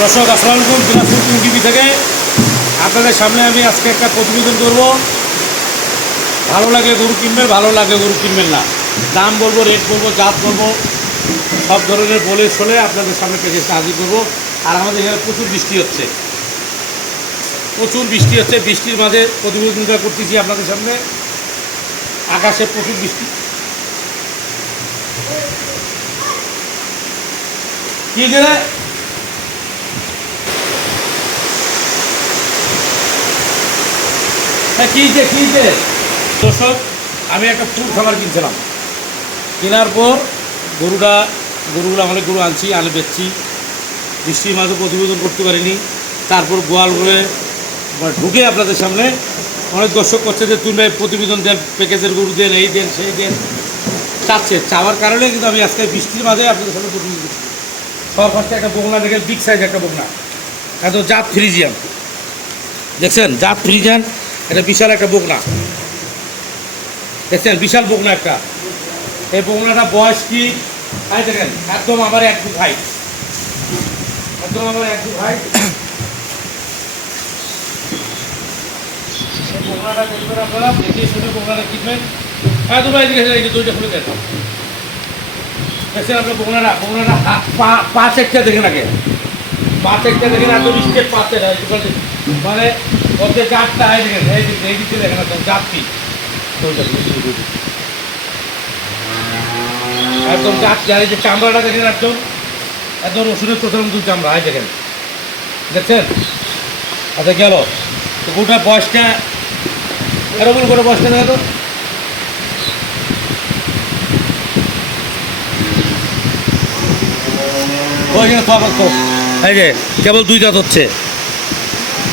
দর্শক, আসসালামু আলাইকুম। দিনাজপুর টিভি থেকে আপনাদের সামনে আমি আজকে একটা প্রতিবেদন করব। ভালো লাগে গরু কিনবেন, ভালো লাগে গরু কিনবেন না। দাম বলব রেট বলব, জাত বলব, সব ধরনের বলে শোলে আপনাদের সামনে পেজে হাজির করব। আর আমাদের এখানে প্রচুর বৃষ্টি হচ্ছে। প্রচুর বৃষ্টি হচ্ছে। বৃষ্টির মাঝে প্রতিবেদনটা করতেছি আপনাদের সামনে। আকাশে প্রচুর বৃষ্টি। কি যে হ্যাঁ দর্শক, আমি একটা ফুল খাবার কিনছিলাম। কেনার পর গরুটা, গরুগুলো আমাদের গরু আনছি, আনে বেচছি। বৃষ্টির মাঝে প্রতিবেদন করতে পারিনি। তারপর গোয়াল করে মানে ঢুকে আপনাদের সামনে। অনেক দর্শক করছে যে, তুমি প্রতিবেদন দেন, প্যাকেজের গরু দেন, এই দেন, সেই দেন। চাচ্ছে। চাওয়ার কারণে কিন্তু আমি আজকে বৃষ্টির মাঝে আপনাদের সামনে প্রতিবেদন করছি সবার ফার্স্টে একটা বগনা দেখেন, বিগ সাইজ একটা বগনা। এত জাত ফ্রিজিয়ান। দেখছেন? জাত ফ্রিজিয়ান এটা বিশাল একটা বগনা দেখছেন, বিশাল বগনা একটা। এই বগনাটা বয়স কি? দেখেন, একদম আমার এক দু ভাই একদম আমার এক হ্যাঁ দু ভাই দেন দেখছেন আপনার বগনাটা হাত, পা পাঁচ একটা দেখেন আগে। পাঁচ একটা দেখেন, এত স্টেপ পাচ্ছে না মানে ওতে চারটা এই দেখেন, এই দিকে এই দিকে দেখেন চারটি একদম চারটি আর এই যে চামড়াটা দেখেন একদম একদম রসুনের প্রথম দু চামড়া, এই দেখেন। দেখছেন? আচ্ছা গেল। তো গোটা বয়সটা, এরকম করে বয়সটা দেখা তো। ওই যে সব এই যে, কেবল দুই দাঁত হচ্ছে।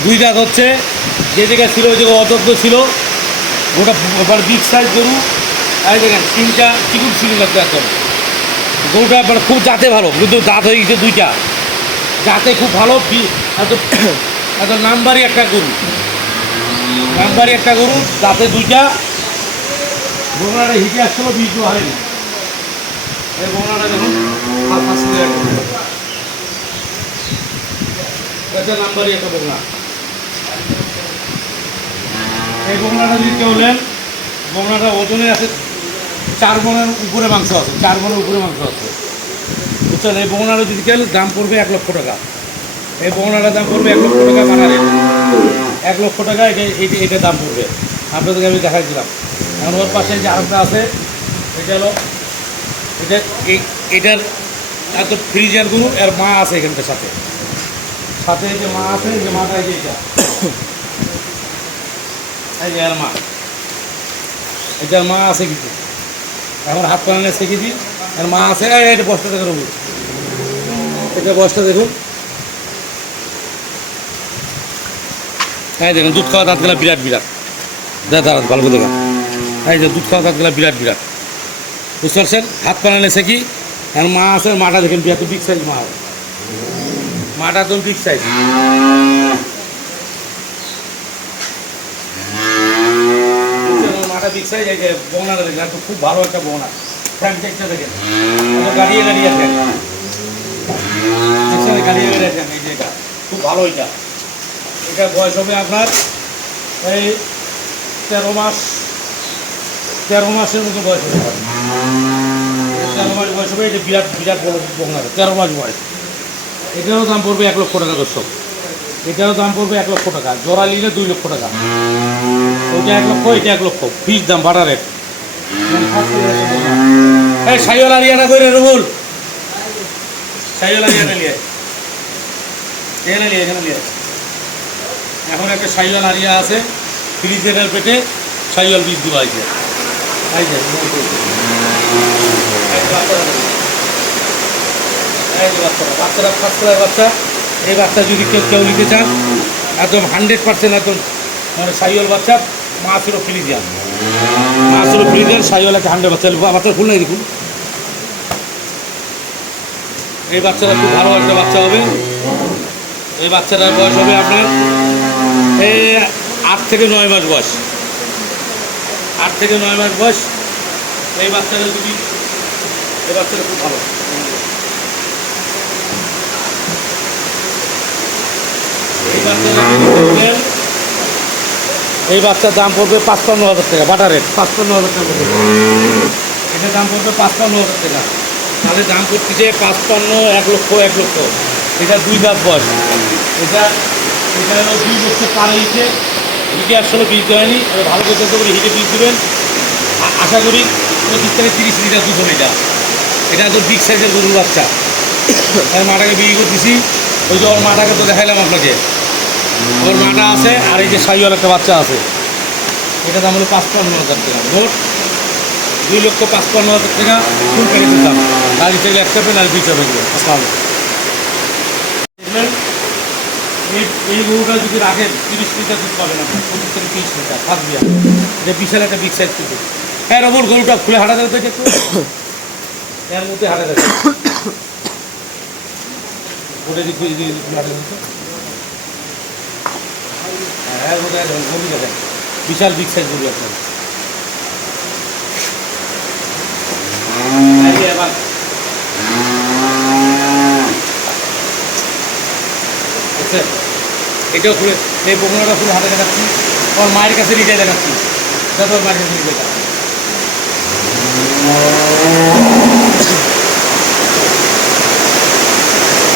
দুই দাঁত হচ্ছে, যে জায়গায় ছিল, ওই জায়গায় অযত্ন ছিল। গোটা মানে বিগ সাইজ গরু, এই দেখেন, তিনটা চিকুন ছিল একদম। গরুটা মানে খুব জাতে ভালো, কিন্তু দাঁত হয়ে গেছে দুইটা। জাতে খুব ভালো এত এত নাম্বারই একটা গরু। নাম্বারই একটা গরু, দাঁতে দুইটা। বোনাটা হিটে আসছিল বীজ হয়নি এই বোনাটা দেখুন ফাঁস ফাঁস করে একদম। এটা নাম্বারই একটা বোনা এই বোনাটা যদি কেউ নেন বোনাটা ওজনে আছে চার মনের উপরে মাংস আছে, চার মনের উপরে মাংস আছে। বুঝছেন? এই বোনাটা যদি কেউ দাম পড়বে এক লক্ষ টাকা। এই বোনাটার দাম পড়বে এক লক্ষ টাকা বানারে এক লক্ষ টাকা এটা এটা দাম পড়বে। আপনাদেরকে আমি দেখাই দিলাম। এখন ওর পাশে যে আরেকটা আছে, এটা হলো এটা এটার এত ফ্রিজার গরু এর মা আছে এখানটার সাথে। সাথে যে মা আছে যে মাটা এই এটা এর মা। এটার মা আছে কিছু এখন হাত পালানে শিখেছি এর মা আছে এটা বসটা দেখে রবু এটা বসটা দেখুন। এই দেখুন, দুধ খাওয়া দাঁতগুলা বিরাট বিরাট। দেখ দাঁড়ান ভালো করে দেখেন। এই যে দুধ খাওয়া দাঁতগুলা বিরাট বিরাট। বুঝতে পারছেন? হাত পালানে শেখি আর মা আছে মাটা দেখেন, বিরাট বিগ সাইজ মা। মাটা একদম সাইজ। মাটা বিগ সাইজ দেখেন খুব ভালো একটা বোনা। ফ্র্যাঙ্কটা দেখেন। গাড়িয়ে গাড়িয়ে আছেন গাড়িয়ে গাড়িয়ে আছেন এই যে এটা। খুব ভালো এটা। এটা বয়স হবে আপনার এই তেরো মাস তেরো মাসের মতো বয়স হবে। তেরো মাস বয়স হবে এটা বিরাট বিরাট বড় বোনা। তেরো মাস বয়স। এটারও দাম পড়বে এক লক্ষ টাকা দর্শক। এটারও দাম পড়বে এক লক্ষ টাকা। জোড়া নিলে দুই লক্ষ টাকা। ওইটা এক লক্ষ, এটা এক লক্ষ। ফিস দাম ভাড়া রেট। এই আরিয়াটা করে রুবুল। সাইওয়াল আরিয়াটা নিয়ে এখানে নিয়ে এখানে নিয়ে এখন একটা সাইওয়াল আরিয়া আছে ফ্রিজের পেটে সাইওয়াল বীজ দেওয়া হয়েছে এই বাচ্চারা। ফার্স্ট ক্লাস বাচ্চা। এই বাচ্চা যদি কেউ কেউ নিতে চান, একদম হান্ড্রেড পার্সেন্ট একদম মানে সাইওয়াল বাচ্চা মা ছিল ফ্রিজিয়ান। মা ছিল ফ্রিজিয়ান, সাইওয়াল একটা হান্ড্রেড বাচ্চা। বাচ্চা নাই দেখুন। এই বাচ্চাটা খুব ভালো একটা বাচ্চা হবে। এই বাচ্চাটার বয়স হবে আপনার এই আট থেকে নয় মাস বয়স। আট থেকে নয় মাস বয়স। এই বাচ্চাটা যদি এই বাচ্চাটা খুব ভালো। এই বাচ্চার দাম পড়বে পাঁচপান্ন হাজার টাকা বাটা রেট, পাঁচপান্ন হাজার টাকা পড়বে। এটার দাম পড়বে পাঁচপান্ন হাজার টাকা। তাহলে দাম করতেছে পাঁচপান্ন, এক লক্ষ এক লক্ষ। এটা দুই দাঁত বয়স। এটা এটা হলো দুই বছর পার হয়েছে। হিটে আসলে বীজ দেয়নি ভালো করে চেষ্টা করে হিটে বীজ দেবেন আশা করি পঁচিশ থেকে তিরিশ লিটার দুধ হবে এটা। এটা তো বিগ সাইজের গরুর বাচ্চা। আমি মাটাকে বিক্রি করতেছি। ওই যে ওর মাটাকে তো দেখাইলাম আপনাকে। ওর মাটা আছে আর এই যে সাইওয়াল একটা বাচ্চা আছে। এটা দাম হলো পাঁচপান্ন হাজার টাকা। মোট দুই লক্ষ পাঁচপান্ন হাজার টাকা ফুল প্যাকেজের দাম। গাড়ি থেকে এক চাপেন আর দুই চাপে দেবেন আসসালাম এই গরুটা যদি রাখেন, তিরিশ লিটার দুধ পাবেন থেকে তিরিশ লিটার বিয়ার এটা বিশাল একটা বিগ সাইজ কিন্তু হ্যাঁ রবর গরুটা খুলে হাঁটা একটু। এর মধ্যে হাঁটা দেবে ওটা দিয়ে হাঁটা দেবে হ্যাঁ বিশাল বিগ সাইজ গরু আপনার। এই যে এবার। এটাও খুলে, এই বগুড়াটা খুলে হাতে দেখাচ্ছি। ওর মায়ের কাছে রিটাই দেখাচ্ছি। ওর মায়ের কাছে রিটাই দেখা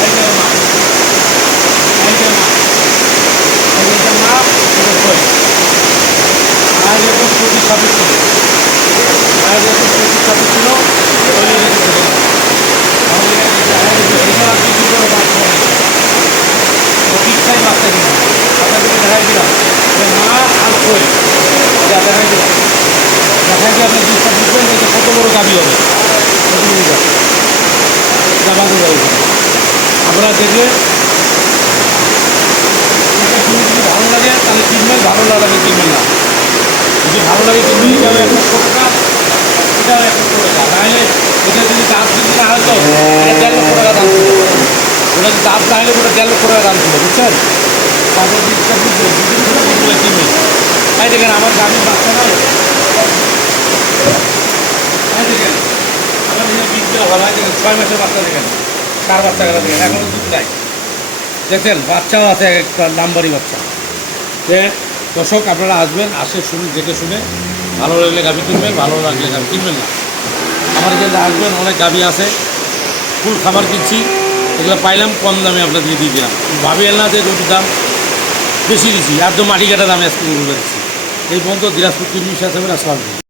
এই যে ওর মা। এই যে মা। এই যে মা, এই যে কই। আর ছাব্বিশ ছিল আর যখন পঁচিশ ছাব্বিশ ছিল লেগে ছিল আমাদের এইটা আর কিছু করে না। ঠিকঠাক বাচ্চা কিনা আপনাদেরকে দেখাই দিলাম যে মা আর কই যা দেখাই দিলাম দেখাই দিয়ে আপনি জিনিসটা বুঝবেন যে কত বড় দাবি হবে বাদে যাবে আপনারা দেখলে ভালো লাগে, তাহলে কিনবেন ভালো না লাগে কিনবেন না যদি ভালো লাগে লক্ষ টাকা তাহলে টাকা দাম টাকা দাম বুঝছেন? তাই দেখেন, আমার গাড়ির বাচ্চা নয়। তাই দেখেন, আমার এখানে হয় দেখেন, ছয় মাসের বাচ্চা দেখেন, চার বাচ্চা গেলা দেখেন। এখনও দুধ নাই। দেখছেন, বাচ্চাও আছে এক একটা নাম্বারই বাচ্চা। যে দর্শক, আপনারা আসবেন, আসে শুনুন দেখে শুনে। ভালো লাগলে গাবি কিনবেন, ভালো লাগলে গাবি কিনবেন না। আমার এখানে আসবেন, অনেক গাভি আছে। ফুল খাবার কিনছি, এগুলো পাইলাম, কম দামে আপনাদেরকে দিয়ে দিলাম। ভাবি না যে রুটির দাম বেশি দিচ্ছি আর তো মাটি কাটা দামে আজকে এই পর্যন্ত দিনাজপুর টিভি সাথে আসসালাম